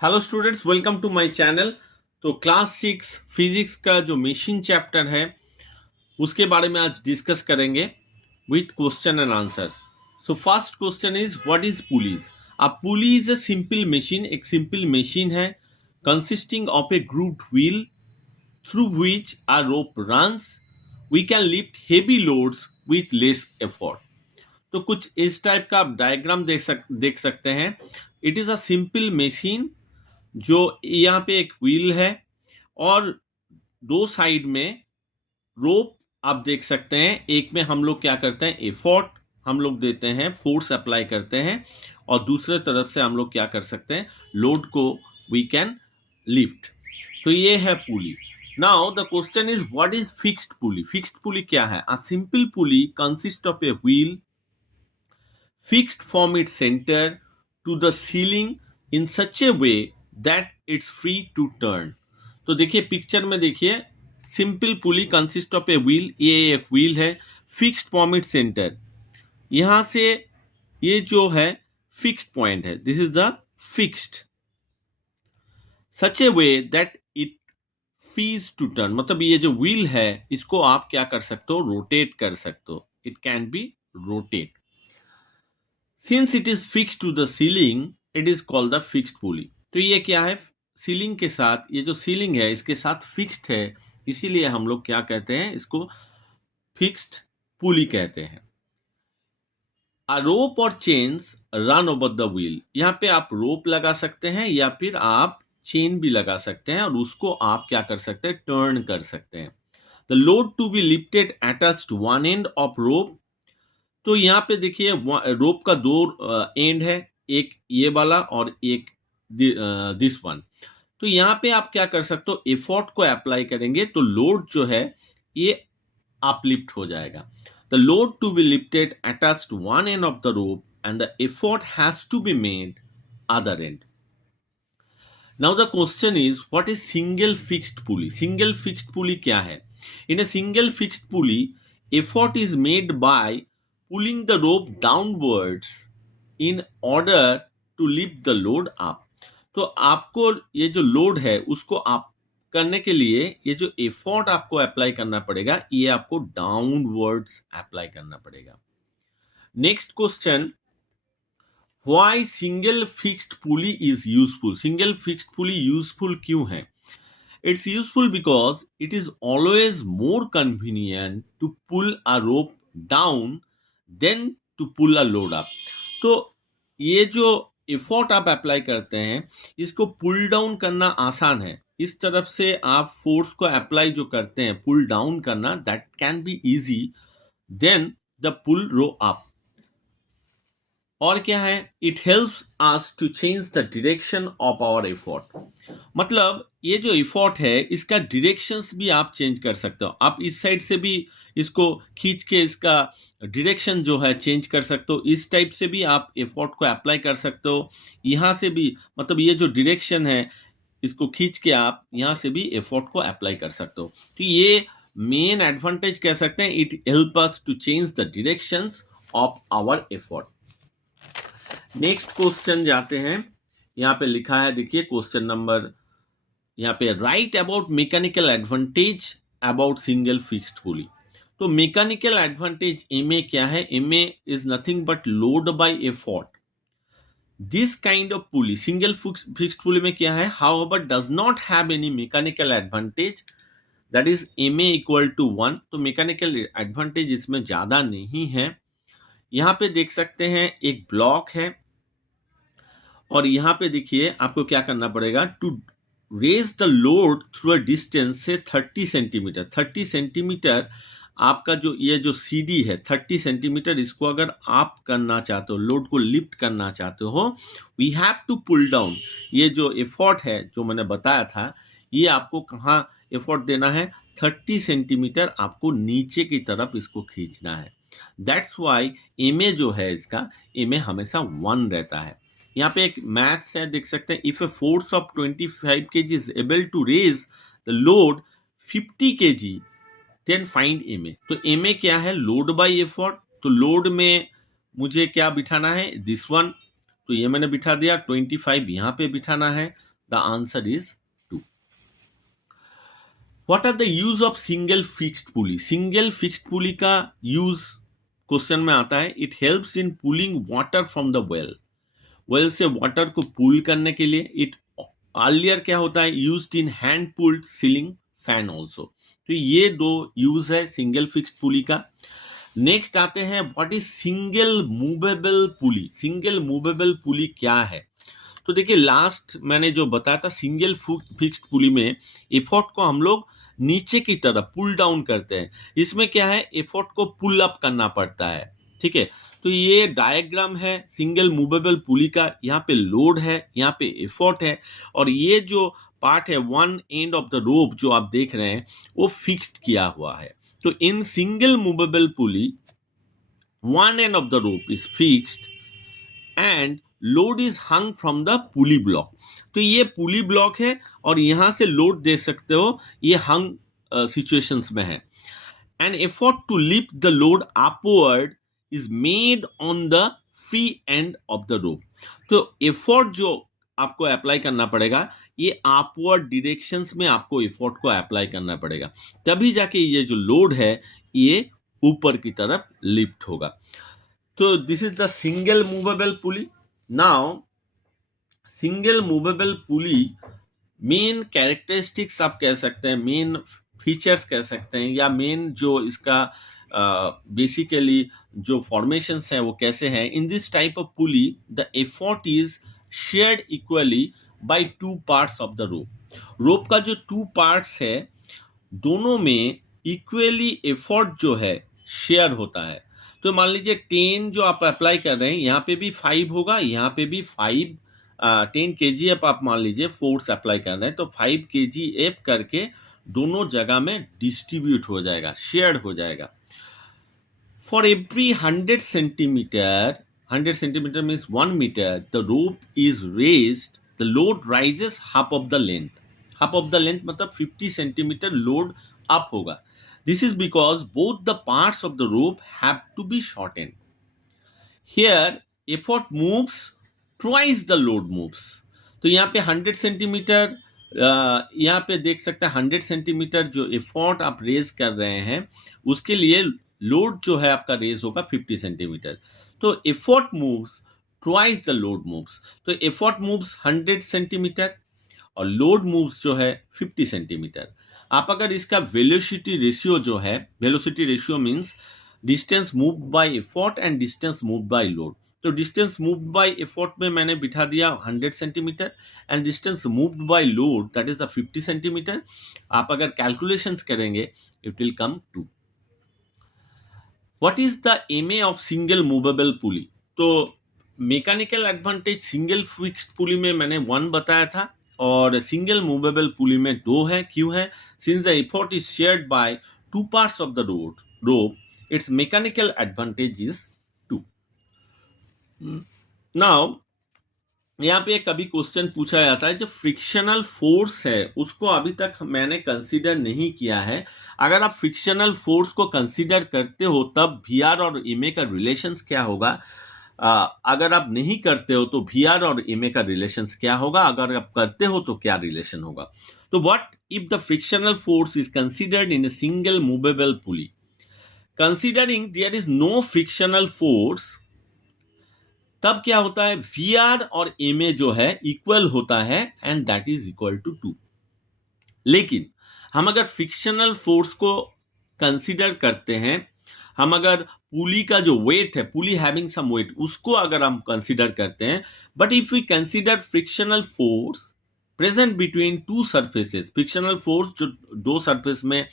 Hello students, welcome to my channel. तो class 6 physics का जो मशीन चैप्टर है उसके बारे में आज डिस्कस करेंगे with question and answer. So first question is what is pulleys. A pulley is a simple machine, एक सिंपल मशीन है consisting of a grooved wheel through which a rope runs. We can lift heavy loads with less effort. तो कुछ इस type का आप diagram देख सकते हैं। It is a simple machine जो यहाँ पे एक व्हील है और दो साइड में रोप आप देख सकते हैं। एक में हम लोग क्या करते हैं, एफर्ट हम लोग देते हैं, फोर्स अप्लाई करते हैं, और दूसरे तरफ से हम लोग क्या कर सकते हैं, लोड को वी कैन लिफ्ट। तो ये है pulley. Now the question is what is fixed pulley. Fixed pulley क्या है? A simple pulley consist of a wheel fixed from its center to the ceiling in such a way that it's free to turn। तो देखिए picture में देखिए, simple pulley consist of a wheel, ये एक wheel है, fixed from it centre, यहां से ये जो है फिक्स्ड पॉइंट है, this is the fixed, such a way that it frees to turn. मतलब ये जो व्हील है इसको आप क्या कर सकते हो, रोटेट कर सकते हो, it can be rotate. Since it is fix to the ceiling it is called the fixed pulley. तो ये क्या है, सीलिंग के साथ, ये जो सीलिंग है इसके साथ फिक्स्ड है, इसीलिए हम लोग क्या कहते हैं, इसको फिक्स्ड पुली कहते हैं। अ रोप और chains run over the wheel. यहाँ पे आप रोप लगा सकते हैं या फिर आप चेन भी लगा सकते हैं और उसको आप क्या कर सकते हैं, टर्न कर सकते हैं। The load to be lifted attached one end of rope. तो यहाँ पे देखिए रोप का दो एंड है, एक ये वाला और एक दिस वन। तो यहाँ पे आप क्या कर सकते हो, एफर्ट को अप्लाई करेंगे तो लोड जो है ये अपलिफ्ट हो जाएगा। The load to be lifted attached one end of the rope and the effort has to be made other end. Now the question is what is single fixed pulley. Single fixed pulley क्या है? In a single fixed pulley effort is made by pulling the rope downwards in order to lift the load up। तो आपको ये जो load है उसको आप करने के लिए ये जो एफर्ट आपको अप्लाई करना पड़ेगा, ये आपको डाउनवर्ड्स अप्लाई करना पड़ेगा। Next question, why single fixed pulley is useful. Single fixed pulley useful क्यों है? It's useful because it is always more convenient to pull a rope down than to pull a load up। तो ये जो effort आप apply करते हैं इसको पुल down करना आसान है। इस तरफ से आप फोर्स को अप्लाई जो करते हैं, पुल डाउन करना, that can be easy then the pull row up. और क्या है, it helps us to change the direction of our effort. मतलब ये जो एफर्ट है इसका डायरेक्शंस भी आप चेंज कर सकते हो। आप इस साइड से भी इसको खींच के इसका डायरेक्शन जो है चेंज कर सकते हो, इस टाइप से भी आप एफर्ट को अप्लाई कर सकते हो, यहाँ से भी, मतलब ये जो डायरेक्शन है इसको खींच के आप यहाँ से भी एफर्ट को अप्लाई कर सकते हो। तो ये मेन एडवांटेज कह सकते हैं, it help us to change the directions of our effort. Next question जाते हैं, यहाँ पे लिखा है, देखिए क्वेश्चन नंबर, यहाँ पे write about mechanical advantage about single fixed pulley. तो मैकेनिकल एडवांटेज एमए क्या है? MA is nothing but load by effort. This kind of pulley, single fixed pulley में क्या है, however does not have any mechanical advantage, that is MA equal to 1। तो mechanical advantage इसमें ज्यादा नहीं है। यहाँ पे देख सकते हैं एक ब्लॉक है और यहाँ पे देखिए आपको क्या करना पड़ेगा, to raise the load through a distance से 30 सेंटीमीटर। 30 सेंटीमीटर आपका जो ये जो सीडी है 30 सेंटीमीटर, इसको अगर आप करना चाहते हो, लोड को लिफ्ट करना चाहते हो, we have to pull down. ये जो एफर्ट है जो मैंने बताया था, ये आपको कहाँ एफर्ट देना है, 30 सेंटीमीटर आपको नीचे की तरफ इसको खींचना है। दैट्स वाई एमए जो है इसका, एमए हमेशा 1 रहता है। यहाँ पे एक मैथ्स है, देख सकते हैं, if a force of 25 kg is able to raise the load 50 kg then find MA. तो एमए क्या है, लोड बाय एफर्ट। तो लोड में मुझे क्या बिठाना है, दिस वन। तो ये मैंने बिठा दिया, 25 यहाँ पे बिठाना है। The answer is 2। What are the use of single fixed pulley? Single fixed pulley का यूज क्वेश्चन में आता है। It helps in pulling water from the well से वाटर को पुल करने के लिए। इट अर्लियर क्या होता है, used in hand pulled ceiling fan also. तो ये दो यूज है सिंगल फिक्स्ड पुली का। नेक्स्ट आते हैं, what is single movable pulley? Single movable पुली क्या है? तो देखिए, लास्ट मैंने जो बताया था, सिंगल फिक्स्ड पुली में एफर्ट को हम लोग नीचे की तरफ पुल डाउन करते हैं। इसमें क्या है, एफर्ट को पुल अप करना पड़ता है, ठीक है। तो ये डायग्राम है सिंगल मूवेबल पुली का। यहाँ पे लोड है, यहाँ पे एफर्ट है, और ये जो पार्ट है, वन एंड ऑफ द रोप जो आप देख रहे हैं, वो फिक्स्ड किया हुआ है। तो in single movable pulley, one end of the rope is fixed and load is hung from the pulley block. तो ये पुली ब्लॉक है और यहां से लोड दे सकते हो, ये हंग सिचुएशंस में है। An effort to lift the load upward is made on the free end of the rope. तो एफर्ट जो आपको अप्लाई करना पड़ेगा, ये अपवर्ड डायरेक्शंस में आपको एफर्ट को अप्लाई करना पड़ेगा, तभी जाके ये जो लोड है ये ऊपर की तरफ लिफ्ट होगा। तो this is the single movable pulley. Now single movable pulley main characteristics आप कह सकते हैं, मेन फीचर्स कह सकते हैं, या मेन जो इसका बेसिकली जो फॉर्मेशंस हैं वो कैसे हैं। In this type of pulley the effort is shared equally by two parts of the rope. Rope का जो टू पार्ट्स है, दोनों में इक्वली एफर्ट जो है शेयर होता है। तो मान लीजिए 10 जो आप अप्लाई कर रहे हैं, यहाँ पे भी 5 होगा, यहाँ पे भी 5, 10 kgf आप मान लीजिए फोर्स अप्लाई कर रहे हैं, तो 5 kgf करके दोनों जगह में डिस्ट्रीब्यूट हो जाएगा, शेयर्ड हो जाएगा। For every 100 centimetre, 100 centimetre means 1 metre, the rope is raised, the load rises half of the length. Half of the length मतलब 50 सेंटीमीटर लोड अप होगा। This is because both the parts of the rope have to be shortened. Here, effort moves twice the load moves. तो यहाँ पे 100 centimetre, यहाँ पे देख सकते हैं 100 सेंटीमीटर जो एफर्ट आप रेज कर रहे हैं, उसके लिए लोड जो है आपका रेज होगा 50 सेंटीमीटर। तो effort moves twice the load moves. तो एफर्ट मूव्स 100 सेंटीमीटर और लोड मूव्स जो है 50 सेंटीमीटर। आप अगर इसका वेलोसिटी रेशियो जो है, velocity ratio means distance move by effort and distance move by load. तो डिस्टेंस मूव बाय एफर्ट में मैंने बिठा दिया 100 centimetre and distance moved by load that is 50 centimetre. आप अगर कैलकुलेशंस करेंगे it will come 2। What is the MA of single movable pulley? तो mechanical advantage single fixed pulley में मैंने 1 बताया था, और सिंगल मूवेबल पुली में 2 है। क्यों है? Since the effort is shared by two parts of the rope, it's mechanical advantage is 2। Now यहाँ पे कभी क्वेश्चन पूछा जाता है, जो फ्रिक्शनल फोर्स है उसको अभी तक मैंने कंसीडर नहीं किया है। अगर आप फ्रिक्शनल फोर्स को कंसीडर करते हो तब VR और MA का रिलेशंस क्या होगा, अगर आप नहीं करते हो तो VR और MA का रिलेशंस क्या होगा, अगर आप करते हो तो क्या रिलेशन होगा। तो what if the frictional force is considered in a single movable pulley? Considering there is no frictional force, तब क्या होता है, VR और MA जो है इक्वल होता है and that is equal to 2। लेकिन हम अगर फ्रिक्शनल फोर्स को कंसीडर करते हैं, हम अगर पुली का जो वेट है, पुली हैविंग सम वेट, उसको अगर हम कंसीडर करते हैं, but if we consider frictional force present between two surfaces, frictional force जो दो सरफेस में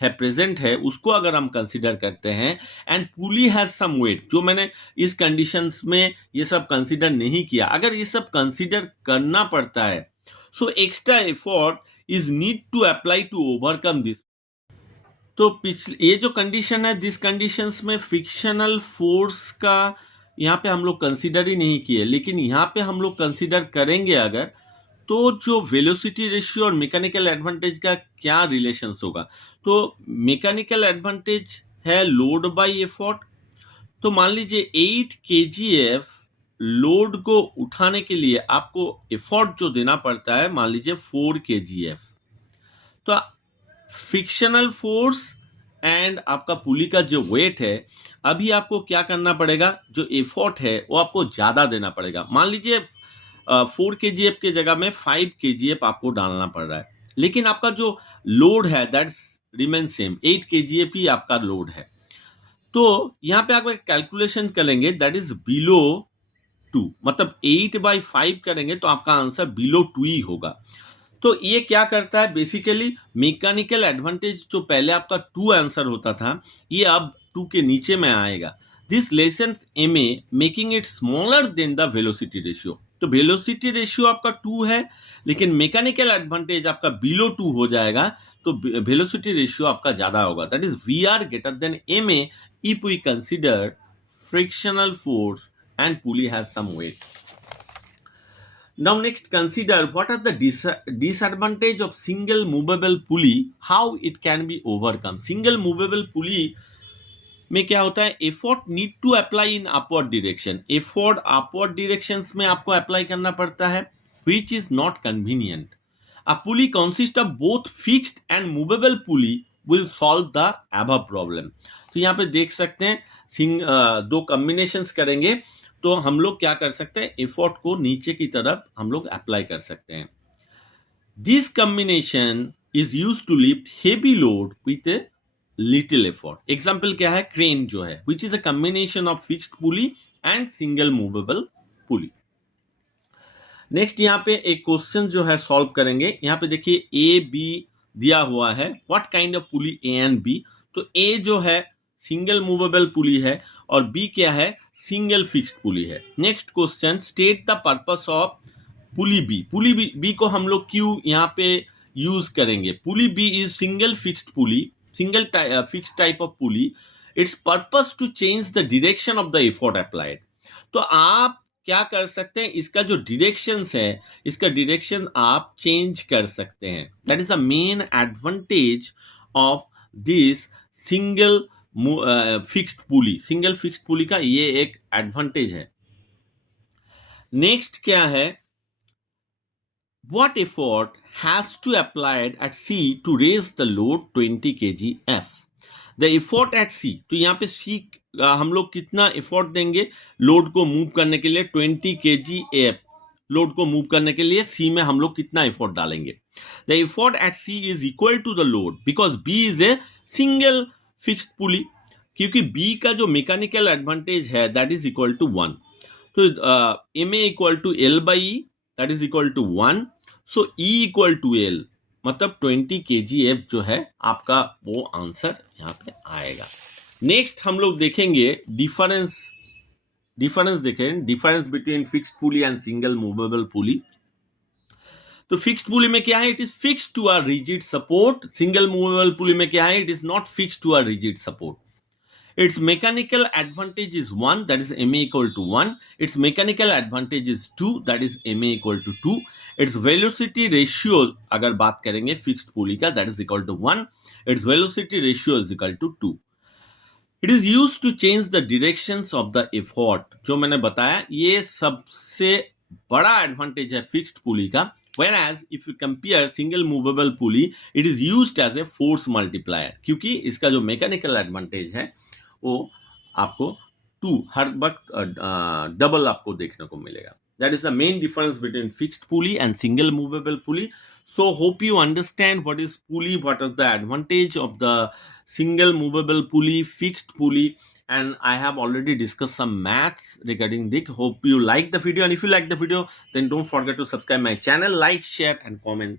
है प्रेजेंट है, उसको अगर हम कंसीडर करते हैं, and pulley has some weight, जो मैंने इस कंडीशंस में ये सब कंसीडर नहीं किया, अगर ये सब कंसीडर करना पड़ता है, so extra effort is need to apply to overcome this. तो पिछले ये जो कंडीशन है, दिस कंडीशंस में फ्रिक्शनल फोर्स का यहाँ पे हम लोग कंसीडर ही नहीं किए, लेकिन यहाँ पे हम लोग कंसीडर करेंगे अगर, तो जो वेलोसिटी रेशियो और मैकेनिकल एडवांटेज का क्या रिलेशंस होगा। तो मैकेनिकल एडवांटेज है लोड बाय एफर्ट। तो मान लीजिए 8 kgf लोड को उठाने के लिए आपको एफर्ट जो देना पड़ता है, मान लीजिए 4 kgf, तो फ्रिक्शनल फोर्स एंड आपका पुली का जो वेट है, अभी आपको क्या करना पड़ेगा, जो एफर्ट है वो आपको ज्यादा देना पड़ेगा। मान लीजिए 4 kgf के जगह में 5 kgf आपको डालना पड़ रहा है, लेकिन आपका जो लोड है दैट रिमेन सेम, 8 kgf ही आपका लोड है। तो यहाँ पे आप कैलकुलेशन करेंगे दैट इज बिलो 2, मतलब 8/5 करेंगे तो आपका आंसर बिलो 2 ही होगा। तो ये क्या करता है, बेसिकली मैकेनिकल एडवांटेज जो पहले आपका 2 आंसर होता था, ये अब 2 के नीचे में आएगा। This lessen M A making it smaller than the velocity ratio. तो वेलोसिटी रेशियो आपका 2 है, लेकिन मैकेनिकल एडवांटेज आपका बिलो 2 हो जाएगा, तो वेलोसिटी रेशियो आपका ज्यादा होगा। That is we are greater than M A if we consider frictional force and pulley has some weight. Now next consider what are the disadvantage of single movable pulley, how it can be overcome. Single movable pulley में क्या होता है, effort need to apply in upward direction, effort upward directions में आपको apply करना पड़ता है, which is not convenient. A pulley consist of both fixed and movable pulley will solve the above problem. तो यहाँ पे देख सकते हैं दो कॉम्बिनेशंस करेंगे तो हम लोग क्या कर सकते हैं, एफर्ट को नीचे की तरफ हम लोग अप्लाई कर सकते हैं। This combination is use to lift heavy load with a little effort. Example क्या है, क्रेन जो है, which is a combination of fixed pulley and single movable pulley. Next यहाँ पे एक क्वेश्चन जो है सॉल्व करेंगे। यहाँ पे देखिए ए बी दिया हुआ है, what kind of pulley A and B. तो ए जो है सिंगल मूवेबल पुली है और बी क्या है, सिंगल फिक्स्ड पुली है। Next question, state the purpose of pulley B. Pulley B को हम लोग क्यों यहाँ पे यूज करेंगे। Pulley B is single fixed pulley, single fixed type of pulley. Its purpose to change the direction of the effort applied. तो आप क्या कर सकते हैं, इसका जो डायरेक्शन है, इसका डायरेक्शन आप चेंज कर सकते हैं। That is the main advantage of this single fixed pulley. Single fixed pulley का ये एक एडवांटेज है। नेक्स्ट क्या है, what effort has to applied at C to raise the load 20 kgf. The effort at C, तो यहाँ पे C हम लोग कितना एफर्ट देंगे लोड को मूव करने के लिए, 20 kgf लोड को मूव करने के लिए C में हम लोग कितना एफर्ट डालेंगे। The effort at C is equal to the load because B is a single fixed pulley, क्योंकि B का जो मैकेनिकल एडवांटेज है दैट इज इक्वल टू 1। तो MA equal to L by E that is equal to 1। So E equal to L, मतलब 20 kgf जो है आपका वो आंसर यहाँ पे आएगा। नेक्स्ट हम लोग देखेंगे डिफरेंस देखें, difference between fixed pulley and single movable pulley. तो फिक्स्ड पुली में क्या है, it is fixed to a rigid support. Single movable pulley में क्या है, it is not fixed to a rigid support. Its mechanical advantage is 1, that is MA equal to 1. Its mechanical advantage is 2, that is MA equal to 2. Its velocity ratio अगर बात करेंगे fixed pulley का, that is equal to 1. Its velocity ratio is equal to 2. It is used to change the directions of the effort. जो मैंने बताया ये सबसे बड़ा एडवांटेज है फिक्स्ड पुली का। Whereas if you compare single movable pulley, it is used as a force multiplier, क्योंकि इसका जो मैकेनिकल एडवांटेज है वो आपको 2 हर वक्त डबल आपको देखने को मिलेगा। That is the main difference between fixed pulley and single movable pulley. So hope you understand what is pulley, what is the advantage of the single movable pulley, fixed pulley, and I have already discussed some maths regarding this. Hope you like the video, and if you like the video then don't forget to subscribe my channel, like, share and comment.